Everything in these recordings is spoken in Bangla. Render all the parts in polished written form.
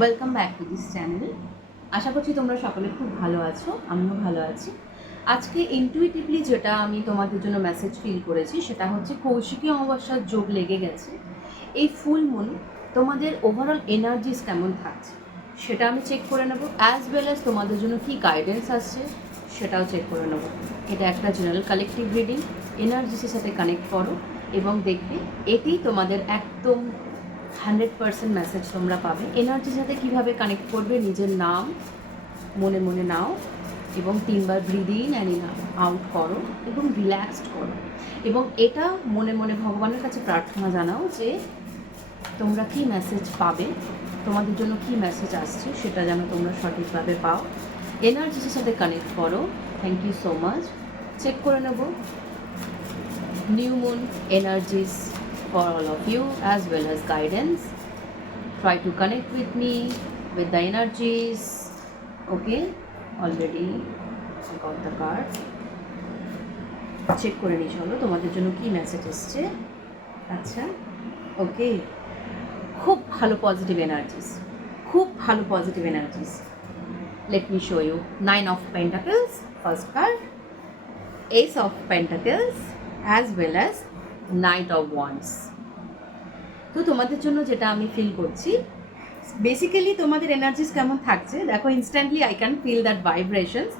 Welcome back to this channel. আশা করছি তোমরা সকলে খুব ভালো আছো, আমিও ভালো আছি। আজকে ইনটুইটিভলি যেটা আমি তোমাদের জন্য মেসেজ ফিল করেছি সেটা হচ্ছে কৌশিকী অমাবস্যার যোগ লেগে গেছে। এই ফুল মুন তোমাদের ওভারঅল এনার্জিস কেমন থাকছে সেটা আমি চেক করে নেবো, অ্যাজ ওয়েল অ্যাজ তোমাদের জন্য কী গাইডেন্স আসছে সেটাও চেক করে নেবো। এটা একটা জেনারেল কালেকটিভ রিডিং, এনার্জিসের সাথে কানেক্ট করো এবং দেখবে এটি তোমাদের একদম 100% মেসেজ তোমরা পাবে। এনার্জির সাথে কীভাবে কানেক্ট করবে, নিজের নাম মনে মনে নাও এবং 3বার breathe in and in out করো এবং রিল্যাক্সড করো এবং এটা মনে মনে ভগবানের কাছে প্রার্থনা জানাও যে তোমরা কী মেসেজ পাবে, তোমাদের জন্য কী মেসেজ আসছে সেটা যেন তোমরা সঠিকভাবে পাও। এনার্জির সাথে কানেক্ট করো। Thank you so much. Check করে নেব new moon energies for all of you as well as guidance. Try to connect with me with the energies. Okay, already I got the card. Check করে নি, চলো তোমাদের জন্য কি মেসেজ এসছে। আচ্ছা, ওকে, খুব ভালো পজিটিভ এনার্জিস, খুব ভালো positive energies. Let me show you 9 of Pentacles first card, Ace of Pentacles as well as Knight of Wands. তো তোমাদের জন্য যেটা আমি ফিল করছি, বেসিক্যালি তোমাদের এনার্জিস কেমন থাকছে দেখো, instantly I can feel that vibrations.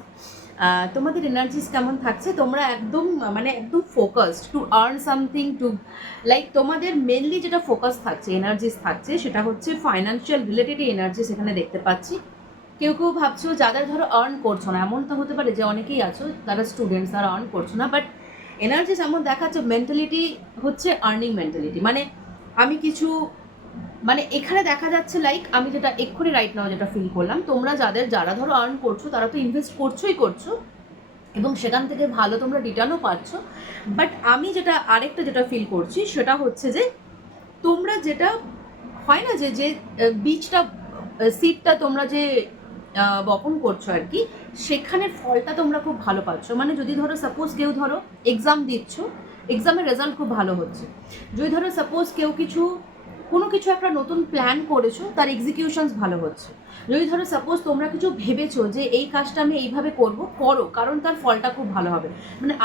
তোমাদের এনার্জিস কেমন থাকছে, তোমরা একদম একদম focused to earn something, to like তোমাদের মেনলি যেটা ফোকাস থাকছে, এনার্জিস থাকছে সেটা হচ্ছে ফাইন্যান্সিয়াল রিলেটেড এনার্জিস এখানে দেখতে পাচ্ছি। কেউ কেউ ভাবছো যাদের ধরো আর্ন করছো না, এমন তো হতে পারে যে অনেকেই আছো তারা স্টুডেন্টস, তারা আর্ন করছো না, বাট এনার্জিস এমন দেখাচ্ছে মেন্টালিটি হচ্ছে আর্নিং মেন্টালিটি। আমি কিছু এখানে দেখা যাচ্ছে লাইক আমি যেটা এক্ষুনি রাইট নাও যেটা ফিল করলাম, তোমরা যারা ধরো আর্ন করছো তারা তো ইনভেস্ট করছো এবং সেখান থেকে ভালো তোমরা রিটার্নও পাচ্ছ। বাট আমি যেটা ফিল করছি সেটা হচ্ছে যে তোমরা যেটা হয় না যে বীজটা সিডটা তোমরা যে বপন করছো আর কি, সেখানের ফলটা তোমরা খুব ভালো পাচ্ছ। যদি ধরো সাপোজ কেউ ধরো এক্সাম দিচ্ছ, এক্সামের রেজাল্ট খুব ভালো হচ্ছে। যদি ধরো সাপোজ কেউ কোনো কিছু একটা নতুন প্ল্যান করেছো, তার এক্সিকিউশনস ভালো হচ্ছে। যদি ধরো সাপোজ তোমরা কিছু ভেবেছো যে এই কাজটা আমি এইভাবে করো, কারণ তার ফলটা খুব ভালো হবে।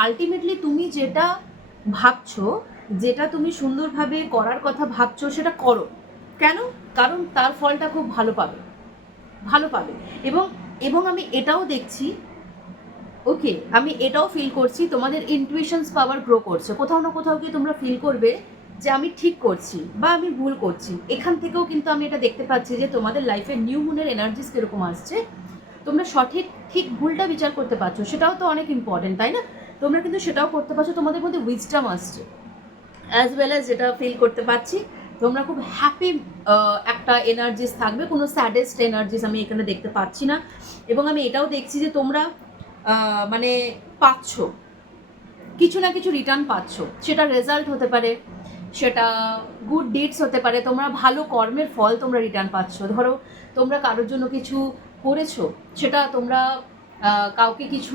আলটিমেটলি তুমি যেটা ভাবছো, যেটা তুমি সুন্দরভাবে করার কথা ভাবছো সেটা করো। কেন? কারণ তার ফলটা খুব ভালো পাবে। এবং আমি এটাও দেখছি, ওকে, আমি এটাও ফিল করছি তোমাদের ইনটুইশনস পাওয়ার গ্রো করছে। কোথাও না কোথাও গিয়ে তোমরা ফিল করবে যে আমি ঠিক করছি বা আমি ভুল করছি। এখান থেকেও কিন্তু আমি এটা দেখতে পাচ্ছি যে তোমাদের লাইফে নিউ মুনের এনার্জিস কীরকম আসছে, তোমরা ঠিক ভুলটা বিচার করতে পারছো, সেটাও তো অনেক ইম্পর্টেন্ট, তাই না? তোমরা কিন্তু সেটাও করতে পারছো, তোমাদের মধ্যে উইজডম আসছে। অ্যাজ ওয়েল অ্যাজ যেটা ফিল করতে পারছি, তোমরা খুব হ্যাপি একটা এনার্জিস থাকবে, কোনো স্যাডেস্ট এনার্জিস আমি এখানে দেখতে পাচ্ছি না। এবং আমি এটাও দেখছি যে তোমরা পাচ্ছ কিছু না কিছু রিটার্ন পাচ্ছ, সেটা রেজাল্ট হতে পারে, সেটা গুড ডিডস হতে পারে, তোমরা ভালো কর্মের ফল তোমরা রিটার্ন পাচ্ছ। ধরো তোমরা কারোর জন্য কিছু করেছো, সেটা তোমরা কাউকে কিছু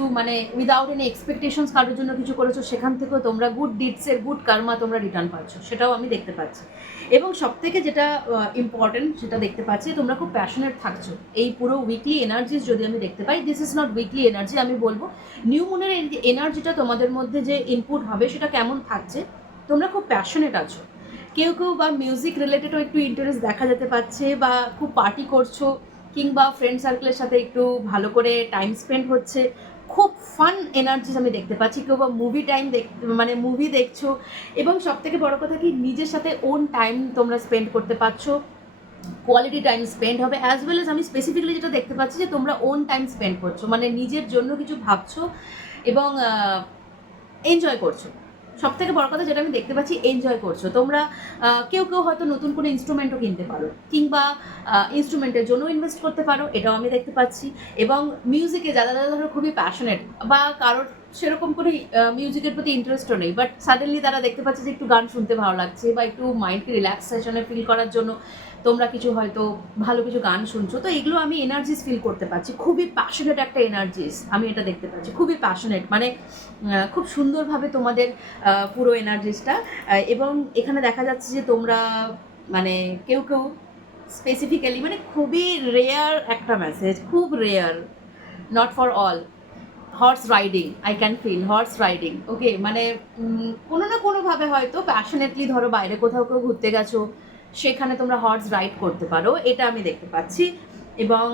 উইদাউট এনি এক্সপেকটেশনস কারোর জন্য কিছু করেছো, সেখান থেকেও তোমরা গুড ডিডসের গুড কার্মা তোমরা রিটার্ন পাচ্ছ, সেটাও আমি দেখতে পাচ্ছি। এবং সবথেকে যেটা ইম্পর্টেন্ট সেটা দেখতে পাচ্ছি, তোমরা খুব প্যাশনেট থাকছো। এই পুরো উইকলি এনার্জিস যদি আমি দেখতে পাই, this is not weekly energy, আমি বলবো নিউ মুনের এনার্জিটা তোমাদের মধ্যে যে ইনপুট হবে সেটা কেমন থাকছে, তোমরা খুব প্যাশনেট আছো। কেউ বা মিউজিক রিলেটেডও একটু ইন্টারেস্ট দেখা যেতে পাচ্ছে, বা খুব পার্টি করছো, কিংবা ফ্রেন্ড সার্কেলের সাথে একটু ভালো করে টাইম স্পেন্ড হচ্ছে, খুব ফান এনার্জিস আমি দেখতে পাচ্ছি। কেউ বা মুভি দেখছো, এবং সবথেকে বড় কথা কি, নিজের সাথে ওন টাইম তোমরা স্পেন্ড করতে পারছো, কোয়ালিটি টাইম স্পেন্ড হবে। অ্যাজ ওয়েল এজ আমি স্পেসিফিক্যালি যেটা দেখতে পাচ্ছি যে তোমরা ওন টাইম স্পেন্ড করছো, নিজের জন্য কিছু ভাবছো এবং এনজয় করছো। সব থেকে বড় কথা যেটা আমি দেখতে পাচ্ছি, এনজয় করছো তোমরা। কেউ হয়তো নতুন কোনো ইনস্ট্রুমেন্টও কিনতে পারো, কিংবা ইনস্ট্রুমেন্টের জন্য ইনভেস্ট করতে পারো, এটাও আমি দেখতে পাচ্ছি। এবং মিউজিকে যারা ধরো খুবই প্যাশনেট, বা কারোর সেরকম কোনো মিউজিকের প্রতি ইন্টারেস্টও নেই, বাট সাডেনলি তারা দেখতে পাচ্ছে যে একটু গান শুনতে ভালো লাগছে, বা একটু মাইন্ডকে রিল্যাক্সেশনে ফিল করার জন্য তোমরা কিছু হয়তো ভালো কিছু গান শুনছো। তো এগুলো আমি এনার্জিস ফিল করতে পারছি, খুবই প্যাশনেট একটা এনার্জিস আমি এটা দেখতে পাচ্ছি, খুবই প্যাশনেট, খুব সুন্দরভাবে তোমাদের পুরো এনার্জিসটা। এবং এখানে দেখা যাচ্ছে যে তোমরা কেউ স্পেসিফিক্যালি মানে খুবই রেয়ার একটা মেসেজ, খুব rare, not for all. Horse riding, I can feel horse riding. Okay, মানে কোনো না কোনোভাবে হয়তো প্যাশনেটলি ধরো বাইরে কোথাও কেউ ঘুরতে গেছো, সেখানে তোমরা হর্স রাইড করতে পারো, এটা আমি দেখতে পাচ্ছি। এবং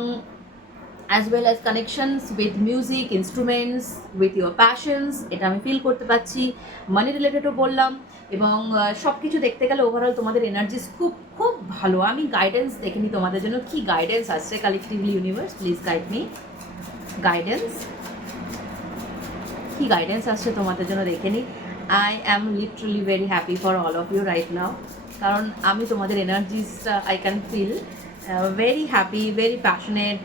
as well as connections with music instruments, with your passions, এটা আমি ফিল করতে পারছি। মানি রিলেটেডও বললাম। এবং সব কিছু দেখতে গেলে ওভারঅল তোমাদের এনার্জিস খুব খুব ভালো। আমি গাইডেন্স দেখিনি তোমাদের জন্য, কি গাইডেন্স আসছে collectively universe, please guide me. Guidance, কি গাইডেন্স আসছে তোমাদের জন্য দেখে নিই। I am literally very happy for all of you right now, কারণ আমি তোমাদের এনার্জিসটা I can feel very happy, very passionate,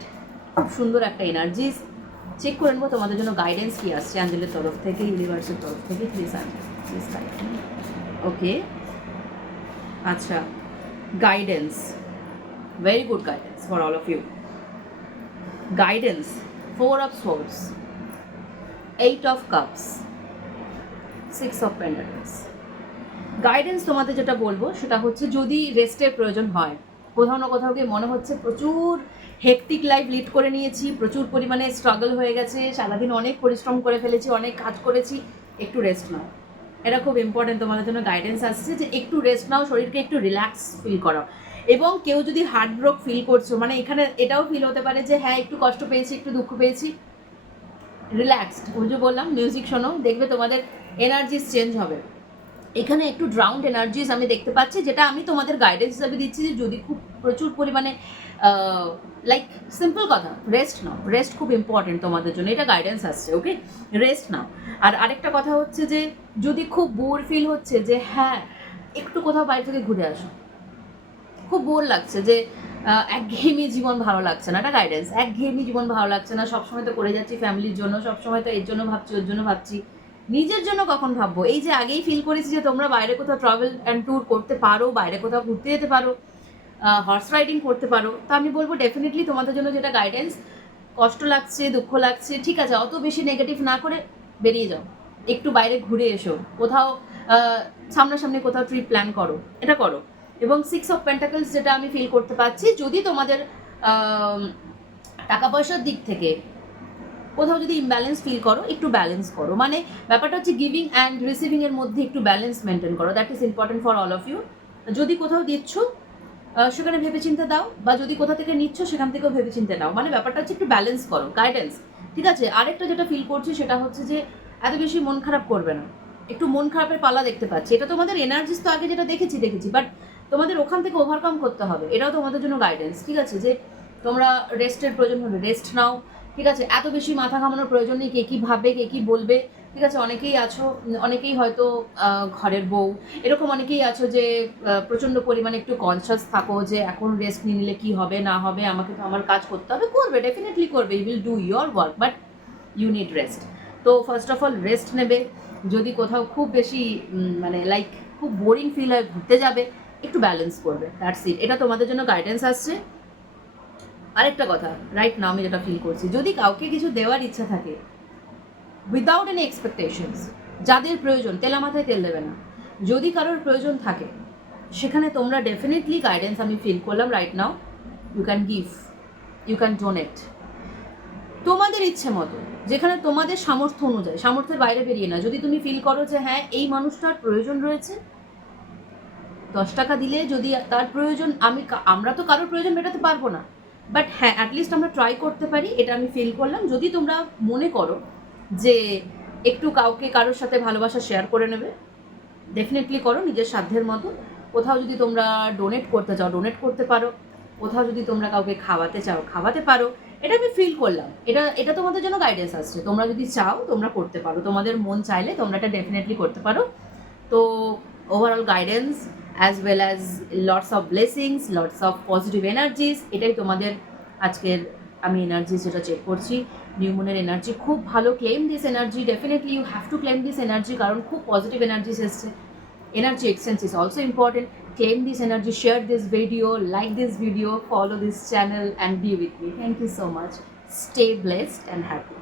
খুব সুন্দর একটা এনার্জিস। চেক করে নেবো তোমাদের জন্য গাইডেন্স কী আসছে অ্যাঞ্জেলের তরফ থেকে, ইউনিভার্সের তরফ থেকে। Please please guide. ওকে, আচ্ছা, guidance, very good guidance for all of you. Guidance, 4 of Swords, 8 of Cups, 6 of Pentacles। Guidance তোমাদের যেটা বলবো সেটা হচ্ছে, যদি রেস্টের প্রয়োজন হয়, কোথাও না কোথাও গিয়ে মনে হচ্ছে প্রচুর হেক্টিক লাইফ লিড করে নিয়েছি, প্রচুর পরিমাণে স্ট্রাগল হয়ে গেছে, সারাদিন অনেক পরিশ্রম করে ফেলেছি, অনেক কাজ করেছি, একটু রেস্ট নাও। এটা খুব ইম্পর্টেন্ট, তোমাদের জন্য গাইডেন্স আসছে যে একটু রেস্ট নাও, শরীরকে একটু রিল্যাক্স ফিল করো। এবং কেউ যদি হার্ট ব্রোক ফিল করছো, মানে এখানে এটাও ফিল হতে পারে যে হ্যাঁ একটু কষ্ট পেয়েছি, একটু দুঃখ পেয়েছি, রিল্যাক্সড, ওই যে বললাম মিউজিক শোনো, দেখবে তোমাদের এনার্জিস চেঞ্জ হবে। এখানে একটু ড্রাউন্ড এনার্জিস আমি দেখতে পাচ্ছি, যেটা আমি তোমাদের গাইডেন্স হিসাবে দিচ্ছি যে যদি খুব প্রচুর পরিমাণে লাইক সিম্পল কথা, রেস্ট নাও, রেস্ট খুব ইম্পর্টেন্ট তোমাদের জন্য, এটা গাইডেন্স আসছে। ওকে, রেস্ট নাও। আর আরেকটা কথা হচ্ছে যে যদি খুব বোর ফিল হচ্ছে, যে হ্যাঁ একটু কোথাও বাইরে থেকে ঘুরে আসো, খুব বোর লাগছে, যে একঘেয়েমি জীবন ভালো লাগছে না, এটা গাইডেন্স। একঘেয়েমি জীবন ভালো লাগছে না, সবসময় তো করে যাচ্ছি ফ্যামিলির জন্য, সবসময় তো এর জন্য ভাবছি, ওর জন্য ভাবছি, নিজের জন্য কখন ভাববো? এই যে আগেই ফিল করেছি যে তোমরা বাইরে কোথাও ট্রাভেল অ্যান্ড ট্যুর করতে পারো, বাইরে কোথাও ঘুরতে যেতে পারো, হর্স রাইডিং করতে পারো, তো আমি বলবো ডেফিনেটলি তোমাদের জন্য যেটা গাইডেন্স, কষ্ট লাগছে, দুঃখ লাগছে, ঠিক আছে, অত বেশি নেগেটিভ না করে বেরিয়ে যাও, একটু বাইরে ঘুরে এসো, কোথাও সামনাসামনি কোথাও ট্রিপ প্ল্যান করো, এটা করো। এবং 6 of Pentacles যেটা আমি ফিল করতে পারছি, যদি তোমাদের টাকা পয়সার দিক থেকে কোথাও যদি ইমব্যালেন্স ফিল করো, একটু ব্যালেন্স করো। মানে ব্যাপারটা হচ্ছে গিভিং অ্যান্ড রিসিভিংয়ের মধ্যে একটু ব্যালেন্স মেনটেন করো, that is important for all of you. যদি কোথাও দিচ্ছ সেখানে ভেবেচিন্তে দাও, বা যদি কোথা থেকে নিচ্ছ সেখান থেকেও ভেবেচিন্তে নাও, মানে ব্যাপারটা হচ্ছে একটু ব্যালেন্স করো, গাইডেন্স। ঠিক আছে, আরেকটা যেটা ফিল করছি সেটা হচ্ছে যে এত বেশি মন খারাপ করবে না, একটু মন খারাপের পালা দেখতে পাচ্ছি, এটা তোমাদের এনার্জিস তো আগে যেটা দেখেছি, বাট তোমাদের ওখান থেকে ওভারকাম করতে হবে, এটাও তোমাদের জন্য গাইডেন্স। ঠিক আছে, যে তোমরা রেস্টের প্রয়োজন হলে রেস্ট নাও, ঠিক আছে, এত বেশি মাথা ঘামানোর প্রয়োজন নেই, কে কী ভাববে, কে কী বলবে। ঠিক আছে, অনেকেই আছো, অনেকেই হয়তো ঘরের বউ, এরকম অনেকেই আছো যে প্রচণ্ড পরিমাণে একটু কনসিয়াস থাকো যে এখন রেস্ট নিয়ে নিলে কী হবে না হবে, আমাকে তো আমার কাজ করতে হবে, করবে, ডেফিনেটলি করবে, you will do your work, but you need rest. তো ফার্স্ট অফ অল রেস্ট নেবে। যদি কোথাও খুব বেশি মানে লাইক খুব বোরিং ফিল হয়, ঘুরতে যাবে, একটু ব্যালেন্স করবে, দ্যাটস ইট, এটা তোমাদের জন্য গাইডেন্স আসছে। আরেকটা কথা, রাইট নাও আমি যেটা ফিল করছি, যদি কাউকে কিছু দেওয়ার ইচ্ছা থাকে উইদাউট এনি এক্সপেকটেশনস, যাদের প্রয়োজন, তেলা মাথায় তেল দেবে না, যদি কারোর প্রয়োজন থাকে সেখানে তোমরা ডেফিনেটলি গাইডেন্স আমি ফিল করলাম right now, you can give, you can donate তোমাদের ইচ্ছে মতো, যেখানে তোমাদের সামর্থ্য অনুযায়ী, সামর্থ্যের বাইরে বেরিয়ে না। যদি তুমি ফিল করো যে হ্যাঁ এই মানুষটার প্রয়োজন রয়েছে, 10 টাকা দিলে যদি তার প্রয়োজন, আমরা তো কারোর প্রয়োজন মেটাতে পারবো না, বাট হ্যাঁ অ্যাটলিস্ট আমরা ট্রাই করতে পারি, এটা আমি ফিল করলাম। যদি তোমরা মনে করো যে একটু কাউকে কারোর সাথে ভালোবাসা শেয়ার করে নেবে, ডেফিনেটলি করো নিজের সাধ্যের মতো। কোথাও যদি তোমরা ডোনেট করতে চাও, ডোনেট করতে পারো। কোথাও যদি তোমরা কাউকে খাওয়াতে চাও, খাওয়াতে পারো। এটা আমি ফিল করলাম, এটা তোমাদের জন্য গাইডেন্স আসছে। তোমরা যদি চাও তোমরা করতে পারো, তোমাদের মন চাইলে তোমরা এটা ডেফিনেটলি করতে পারো। তো overall guidance as well as lots of blessings, lots of positive energies, এটাই তোমাদের আজকের আমি এনার্জি যেটা চেক করছি। নিউ মুনের এনার্জি খুব ভালো, claim this energy, definitely you have to claim this energy, কারণ খুব পজিটিভ এনার্জিস এসছে। Energy exchange is also important. Claim this energy, share this video, like this video, follow this channel and be with me. Thank you so much. Stay blessed and happy.